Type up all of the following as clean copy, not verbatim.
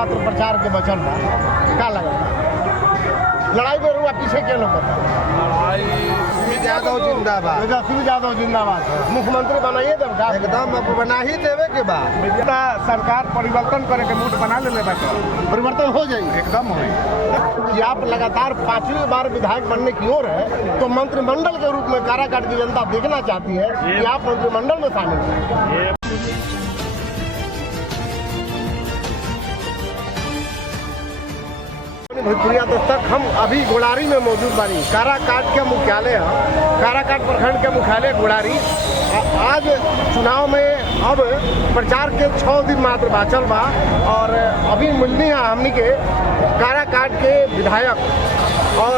मात्र प्रचार के बचल बा का लगा लड़ाई में रुआ पीछे के लोग यादव जिंदाबाद। तेजस्वी यादव जिंदाबाद। मुख्यमंत्री बनाइए देव का एकदम अब बना ही देवे के बाद सरकार परिवर्तन करे के मूड बना ले परिवर्तन हो जाएगी एकदम हो कि आप लगातार 5वीं बार विधायक बनने की ओर है तो मंत्रिमंडल के रूप में काराकाट की जनता देखना चाहती है कि आप मंत्रिमंडल में शामिल हैं। भोजपुरिया दस्तक हम अभी गोड़ारी में मौजूद बानी। काराकाट के मुख्यालय है, काराकाट प्रखंड के मुख्यालय गोड़ारी। आज चुनाव में अब प्रचार के 6 दिन मात्र बाचल बा और अभी मिलनी है हमनी के काराकाट के विधायक और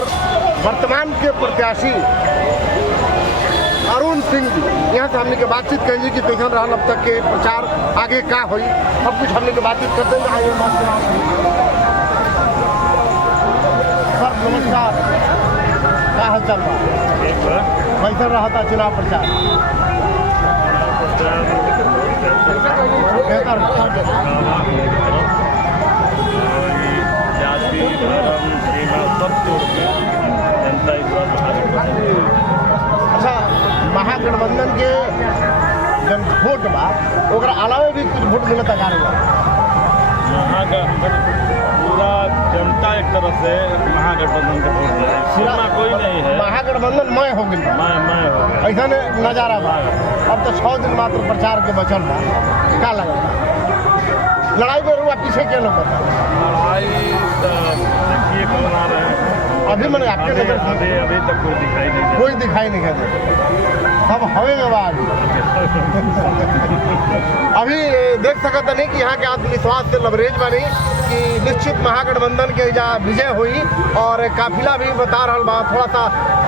वर्तमान के प्रत्याशी अरुण सिंह जी। यहाँ से हमने के बातचीत करेंगे कि कैसे रहा अब तक के प्रचार आगे का हुई अब कुछ हमने के बातचीत करते हैं। नमस्कार, क्या हाल चल रहा कैसे रहा था चुनाव प्रचार? बेहतर जाति धर्म सीमा सब छोड़ के जनता इस बार। अच्छा, महागठबंधन के जब वोट बा ओकरा अलावे भी कुछ वोट मिले तैयार हुआ यहाँ का पूरा जनता एक तरफ से महागठबंधन के वोट दे सीमा कोई नहीं है। महागठबंधन मैं हो गई मैं हो गया ऐसा नजारा बा। अब तो 6 दिन मात्र प्रचार के बचल बा का लगा लड़ाई में रुआ पीछे के लोग लड़ाई देखिए कौन आ रहे हैं अभी मैंने आपके नजर अभी तक कोई दिखाई नहीं दे सब हवे में बा अभी देख सकते नहीं कि यहाँ के आत्मविश्वास से लवरेज बनी कि निश्चित महागठबंधन के जहाँ विजय हुई और काफिला भी बता रहा बा। थोड़ा सा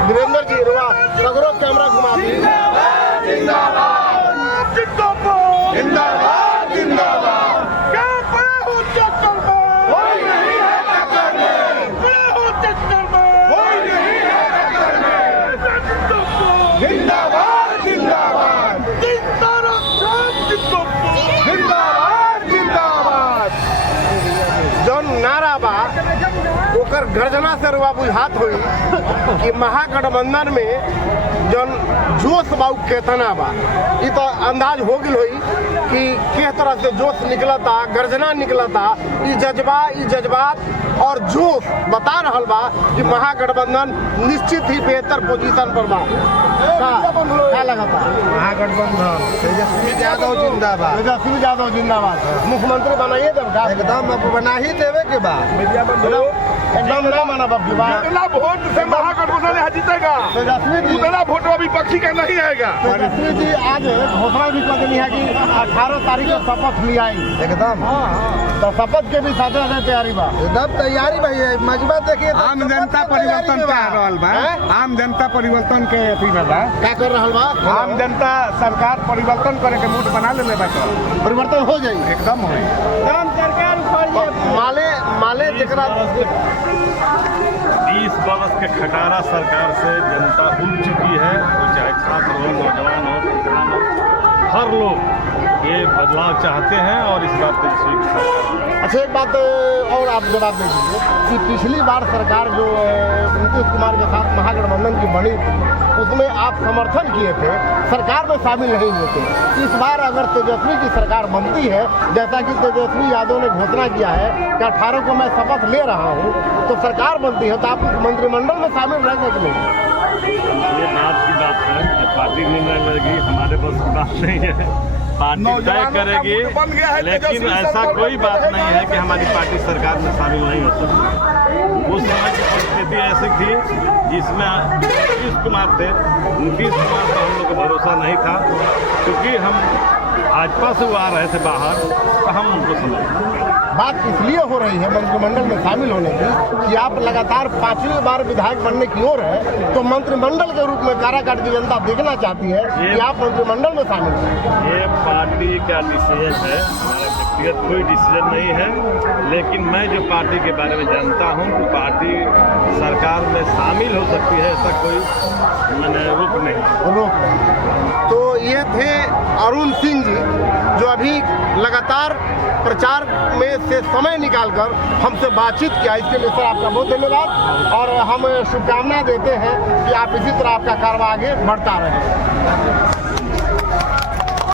वीरेंद्र जी रुआ सगरो कैमरा घुमा दी। ओकर गर्जना से रुआ बुझात हुई कि महागठबंधन में जन जोश बाऊ केतना बा ये तो अंदाज हो गई हुई कि किस तरह से जोश निकलता गर्जना निकलता। ये जज्बात और जोश बता रहा बा कि महागठबंधन निश्चित ही बेहतर पोजीशन पर बा। क्या लगा था महागठबंधन तेजस्वी यादव जिंदाबाद। तेजस्वी यादव जिंदाबाद। मुख्यमंत्री बनाइए देव का एकदम अब बना ही देवे के बाद एकदम ना माना बब्बी वोट से महागठबंधन यहाँ जीतेगा। तेजस्वी जी उतना वोट विपक्षी का नहीं आएगा। तेजस्वी जी आज घोषणा भी कर देनी है कि 18 तारीख को शपथ ली आई एकदम। तो शपथ के भी साथ तैयारी बा एकदम तैयारी भाई मजबा देखिए आम जनता परिवर्तन कर रहा बा। आम जनता परिवर्तन के अथी में बा क्या कर रहा बा। आम जनता सरकार परिवर्तन करे के मूड बना ले परिवर्तन हो जाएगी एकदम हो माले जरा 20 वर्ष के खटारा सरकार से जनता उब चुकी है। वो चाहे छात्र हो, नौजवान हो, किसान हो, हर लोग ये बदलाव चाहते हैं और इस बात को सरकार। अच्छा, एक बात और आप जवाब दे दीजिए कि पिछली बार सरकार जो नीतीश कुमार के साथ महागठबंधन की बनी थी उसमें आप समर्थन किए थे, सरकार में शामिल नहीं हुए थे। इस बार अगर तेजस्वी की सरकार बनती है जैसा कि तेजस्वी यादव ने घोषणा किया है कि 18 को मैं शपथ ले रहा हूँ तो सरकार बनती है तो आप मंत्रिमंडल में शामिल रहेंगे कि नहीं? ये बात की बात है कि पार्टी निर्णय लेगी, हमारे पास बात नहीं है। पार्टी तय करेगी, लेकिन ऐसा कोई बात नहीं है कि हमारी पार्टी सरकार में शामिल नहीं हो सकती। उस समय की परिस्थिति ऐसी थी जिसमें नीतीश कुमार थे। नीतीश कुमार पर हम लोग को भरोसा नहीं था क्योंकि हम भाजपा से वो आ रहे थे बाहर तो हम उनको समझ। बात इसलिए हो रही है मंत्रिमंडल में शामिल होने की कि आप लगातार 5वीं बार विधायक बनने की ओर है तो मंत्रिमंडल के रूप में काराकाट की जनता देखना चाहती है कि आप मंत्रिमंडल में शामिल हैं। ये पार्टी का डिसीजन है। हमारा व्यक्तिगत कोई डिसीजन नहीं है, लेकिन मैं जो पार्टी के बारे में जानता हूँ कि पार्टी सरकार में शामिल हो सकती है, ऐसा कोई मैंने रुख नहीं। तो ये थे अरुण सिंह जी, जो अभी लगातार प्रचार में से समय निकालकर हमसे बातचीत किया। इसके लिए सर आपका बहुत धन्यवाद, और हम शुभकामनाएं देते हैं कि आप इसी तरह आपका कार्य आगे बढ़ता रहे।